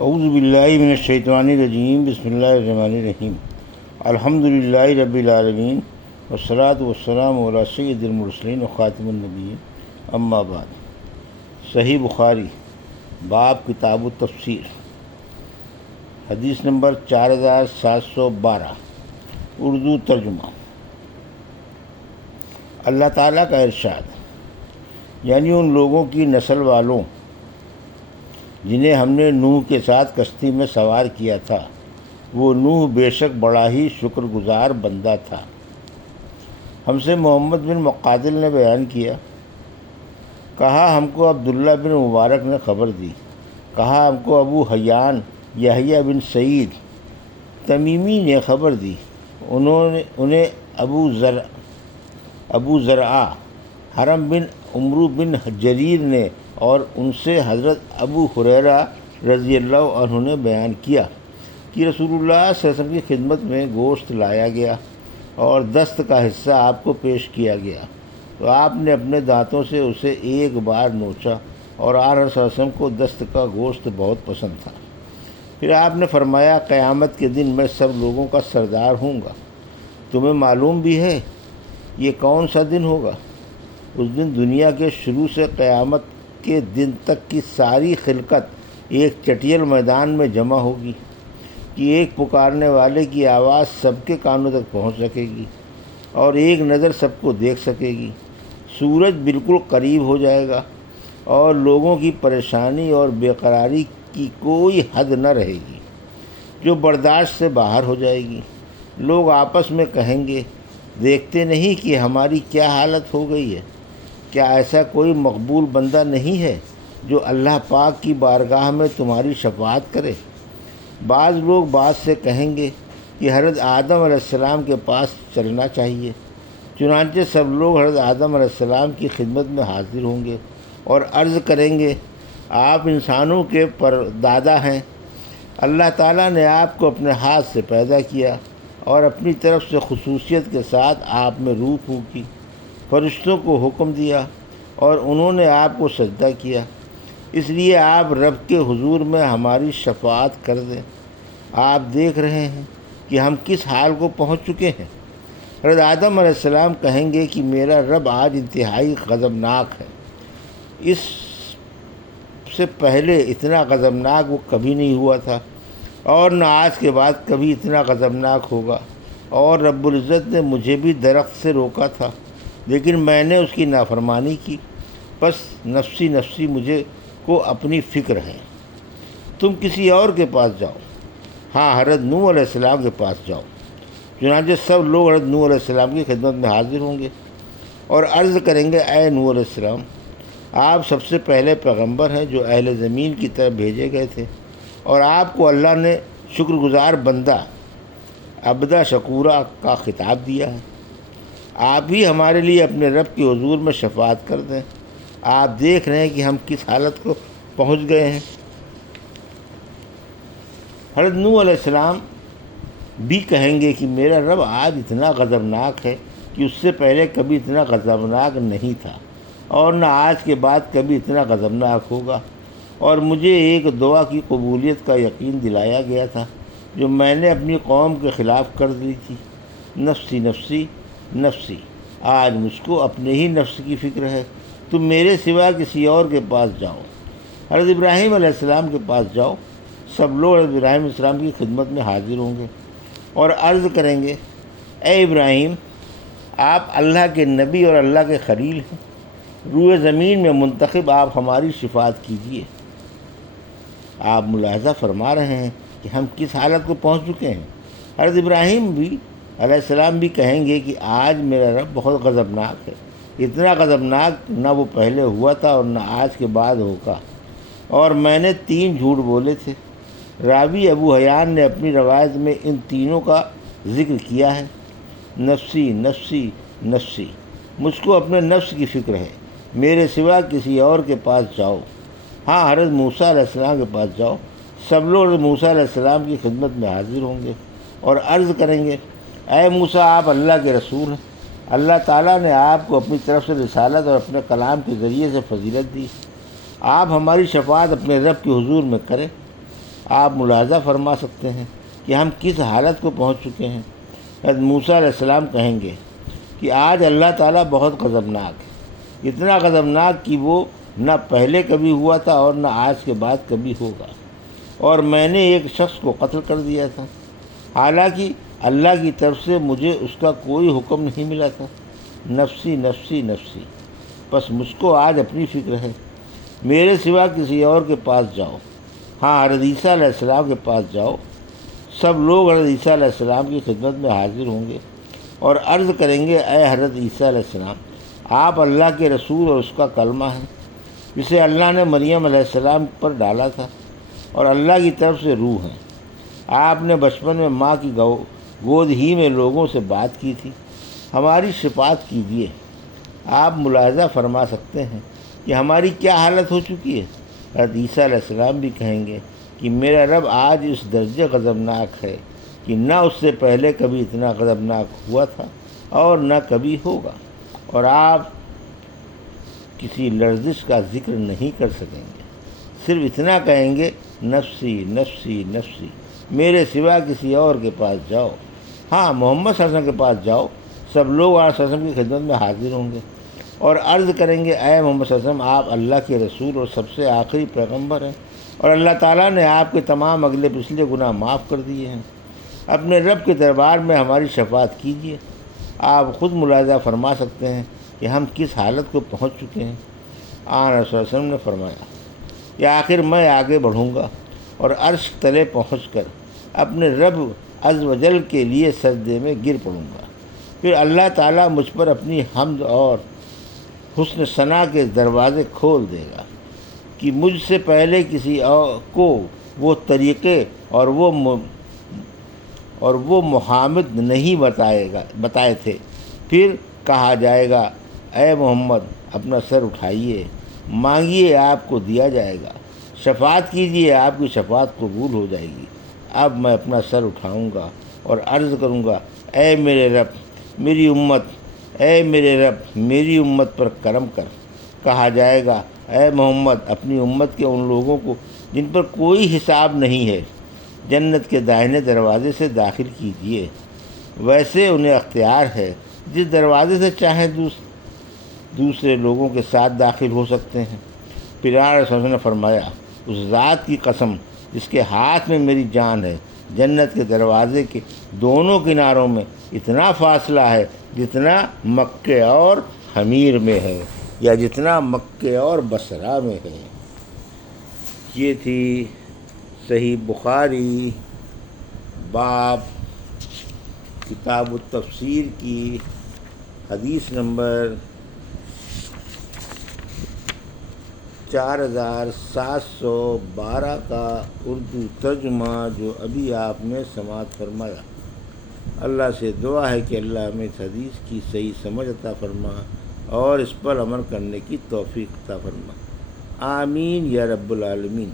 اعوذ باللہ من الشیطان الرجیم بسم اللہ الرحمن الرحیم الحمد للہ رب العالمین والصلاۃ والسلام علی سید المرسلین وخاتم النبیین اما بعد۔ صحیح بخاری باب کتاب التفسیر، حدیث نمبر 4712، اردو ترجمہ۔ اللہ تعالیٰ کا ارشاد، یعنی ان لوگوں کی نسل والوں جنہیں ہم نے نوح کے ساتھ کشتی میں سوار کیا تھا، وہ نوح بے شک بڑا ہی شکر گزار بندہ تھا۔ ہم سے محمد بن مقاتل نے بیان کیا، کہا ہم کو عبداللہ بن مبارک نے خبر دی، کہا ہم کو ابو حیان یحییٰ بن سعید تمیمی نے خبر دی، انہیں ابو زرعہ حرم بن عمرو بن جریر نے، اور ان سے حضرت ابو ہریرہ رضی اللہ عنہ نے بیان کیا کہ رسول اللہ صلی اللہ علیہ وسلم کی خدمت میں گوشت لایا گیا اور دست کا حصہ آپ کو پیش کیا گیا، تو آپ نے اپنے دانتوں سے اسے ایک بار نوچا، اور آن صلی اللہ علیہ وسلم کو دست کا گوشت بہت پسند تھا۔ پھر آپ نے فرمایا، قیامت کے دن میں سب لوگوں کا سردار ہوں گا۔ تمہیں معلوم بھی ہے یہ کون سا دن ہوگا؟ اس دن دنیا کے شروع سے قیامت کے دن تک کی ساری خلقت ایک چٹیل میدان میں جمع ہوگی کہ ایک پکارنے والے کی آواز سب کے کانوں تک پہنچ سکے گی اور ایک نظر سب کو دیکھ سکے گی۔ سورج بالکل قریب ہو جائے گا اور لوگوں کی پریشانی اور بے قراری کی کوئی حد نہ رہے گی، جو برداشت سے باہر ہو جائے گی۔ لوگ آپس میں کہیں گے، دیکھتے نہیں کہ ہماری کیا حالت ہو گئی ہے؟ کیا ایسا کوئی مقبول بندہ نہیں ہے جو اللہ پاک کی بارگاہ میں تمہاری شفاعت کرے؟ بعض لوگ بعض سے کہیں گے کہ حضرت آدم علیہ السلام کے پاس چلنا چاہیے۔ چنانچہ سب لوگ حضرت آدم علیہ السلام کی خدمت میں حاضر ہوں گے اور عرض کریں گے، آپ انسانوں کے پردادا ہیں۔ اللہ تعالیٰ نے آپ کو اپنے ہاتھ سے پیدا کیا اور اپنی طرف سے خصوصیت کے ساتھ آپ میں روح پھونکی، فرشتوں کو حکم دیا اور انہوں نے آپ کو سجدہ کیا، اس لیے آپ رب کے حضور میں ہماری شفاعت کر دیں۔ آپ دیکھ رہے ہیں کہ ہم کس حال کو پہنچ چکے ہیں۔ حضرت آدم علیہ السلام کہیں گے کہ میرا رب آج انتہائی غضبناک ہے، اس سے پہلے اتنا غضبناک وہ کبھی نہیں ہوا تھا اور نہ آج کے بعد کبھی اتنا غضبناک ہوگا، اور رب العزت نے مجھے بھی درخت سے روکا تھا لیکن میں نے اس کی نافرمانی کی، بس نفسی نفسی مجھے کو اپنی فکر ہے۔ تم کسی اور کے پاس جاؤ، ہاں حضرت نوح علیہ السلام کے پاس جاؤ۔ چنانچہ سب لوگ حضرت نوح علیہ السلام کی خدمت میں حاضر ہوں گے اور عرض کریں گے، اے نوح علیہ السلام، آپ سب سے پہلے پیغمبر ہیں جو اہل زمین کی طرف بھیجے گئے تھے، اور آپ کو اللہ نے شکر گزار بندہ عبدہ شکورہ کا خطاب دیا ہے۔ آپ ہی ہمارے لیے اپنے رب کے حضور میں شفاعت کر دیں۔ آپ دیکھ رہے ہیں کہ ہم کس حالت کو پہنچ گئے ہیں۔ حضرت نوح علیہ السلام بھی کہیں گے کہ میرا رب آج اتنا غضبناک ہے کہ اس سے پہلے کبھی اتنا غضبناک نہیں تھا اور نہ آج کے بعد کبھی اتنا غضبناک ہوگا، اور مجھے ایک دعا کی قبولیت کا یقین دلایا گیا تھا جو میں نے اپنی قوم کے خلاف کر دی تھی۔ نفسی نفسی نفسی، آج مجھ کو اپنے ہی نفس کی فکر ہے، تم میرے سوا کسی اور کے پاس جاؤ۔ حضرت ابراہیم علیہ السلام کے پاس جاؤ۔ سب لوگ حضرت ابراہیم علیہ السلام کی خدمت میں حاضر ہوں گے اور عرض کریں گے، اے ابراہیم، آپ اللہ کے نبی اور اللہ کے خلیل ہیں، روئے زمین میں منتخب آپ ہماری شفاعت کیجیے۔ آپ ملاحظہ فرما رہے ہیں کہ ہم کس حالت کو پہنچ چکے ہیں۔ حضرت ابراہیم بھی علیہ السلام بھی کہیں گے کہ آج میرا رب بہت غضبناک ہے، اتنا غضبناک نہ وہ پہلے ہوا تھا اور نہ آج کے بعد ہوگا، اور میں نے 3 جھوٹ بولے تھے۔ راوی ابو حیان نے اپنی روایت میں ان تینوں کا ذکر کیا ہے۔ نفسی نفسی نفسی، مجھ کو اپنے نفس کی فکر ہے، میرے سوا کسی اور کے پاس جاؤ۔ ہاں حضرت موسیٰ علیہ السلام کے پاس جاؤ۔ سب لوگ حضرت موسیٰ علیہ السلام کی خدمت میں حاضر ہوں گے اور عرض کریں گے، اے موسیٰ، آپ اللہ کے رسول ہیں، اللہ تعالیٰ نے آپ کو اپنی طرف سے رسالت اور اپنے کلام کے ذریعے سے فضیلت دی، آپ ہماری شفاعت اپنے رب کے حضور میں کریں۔ آپ ملاحظہ فرما سکتے ہیں کہ ہم کس حالت کو پہنچ چکے ہیں۔ حضرت موسیٰ علیہ السلام کہیں گے کہ آج اللہ تعالیٰ بہت غضبناک ہے، اتنا غضبناک کہ وہ نہ پہلے کبھی ہوا تھا اور نہ آج کے بعد کبھی ہوگا، اور میں نے ایک شخص کو قتل کر دیا تھا، حالانکہ اللہ کی طرف سے مجھے اس کا کوئی حکم نہیں ملا تھا۔ نفسی نفسی نفسی، بس مجھ کو آج اپنی فکر ہے، میرے سوا کسی اور کے پاس جاؤ۔ ہاں، حضرت عیسیٰ علیہ السلام کے پاس جاؤ۔ سب لوگ حضرت عیسیٰ علیہ السلام کی خدمت میں حاضر ہوں گے اور عرض کریں گے، اے حضرت عیسیٰ علیہ السلام، آپ اللہ کے رسول اور اس کا کلمہ ہیں، جسے اللہ نے مریم علیہ السلام پر ڈالا تھا، اور اللہ کی طرف سے روح ہیں۔ آپ نے بچپن میں ماں کی گود ہی میں لوگوں سے بات کی تھی، ہماری شفاعت کیجیے۔ آپ ملاحظہ فرما سکتے ہیں کہ ہماری کیا حالت ہو چکی ہے۔ حضرت عیسیٰ علیہ السلام بھی کہیں گے کہ میرا رب آج اس درجے غضبناک ہے کہ نہ اس سے پہلے کبھی اتنا غضبناک ہوا تھا اور نہ کبھی ہوگا، اور آپ کسی لرزش کا ذکر نہیں کر سکیں گے، صرف اتنا کہیں گے، نفسی نفسی نفسی، میرے سوا کسی اور کے پاس جاؤ۔ ہاں، محمد صلی اللہ علیہ وسلم کے پاس جاؤ۔ سب لوگ آپ صلی اللہ علیہ وسلم کی خدمت میں حاضر ہوں گے اور عرض کریں گے، اے محمد صلی اللہ علیہ وسلم، آپ اللہ کے رسول اور سب سے آخری پیغمبر ہیں، اور اللہ تعالیٰ نے آپ کے تمام اگلے پچھلے گناہ معاف کر دیے ہیں۔ اپنے رب کے دربار میں ہماری شفاعت کیجیے۔ آپ خود ملاحظہ فرما سکتے ہیں کہ ہم کس حالت کو پہنچ چکے ہیں۔ آن رسول اللہ علیہ وسلم نے فرمایا کہ آخر میں آگے بڑھوں گا اور عرش تلے پہنچ کر اپنے رب عز و جل کے لیے سجدے میں گر پڑوں گا۔ پھر اللہ تعالیٰ مجھ پر اپنی حمد اور حسن ثنا کے دروازے کھول دے گا کہ مجھ سے پہلے کسی اور کو وہ طریقے اور وہ محامد نہیں بتائے تھے۔ پھر کہا جائے گا، اے محمد، اپنا سر اٹھائیے، مانگیے، آپ کو دیا جائے گا، شفاعت کیجیے، آپ کی شفاعت قبول ہو جائے گی۔ اب میں اپنا سر اٹھاؤں گا اور عرض کروں گا، اے میرے رب، میری امت، اے میرے رب، میری امت پر کرم کر۔ کہا جائے گا، اے محمد، اپنی امت کے ان لوگوں کو جن پر کوئی حساب نہیں ہے، جنت کے دائیں دروازے سے داخل کیجیے۔ ویسے انہیں اختیار ہے، جس دروازے سے چاہیں دوسرے لوگوں کے ساتھ داخل ہو سکتے ہیں۔ پھر رسول اللہ نے فرمایا، اس ذات کی قسم جس کے ہاتھ میں میری جان ہے، جنت کے دروازے کے دونوں کناروں میں اتنا فاصلہ ہے جتنا مکے اور حمیر میں ہے، یا جتنا مکے اور بصرہ میں ہے۔ یہ تھی صحیح بخاری باب کتاب التفسیر کی حدیث نمبر 4712 کا اردو ترجمہ، جو ابھی آپ نے سماعت فرمایا۔ اللہ سے دعا ہے کہ اللہ ہمیں اس حدیث کی صحیح سمجھ عطا فرما اور اس پر عمل کرنے کی توفیق عطا فرما۔ آمین یا رب العالمین۔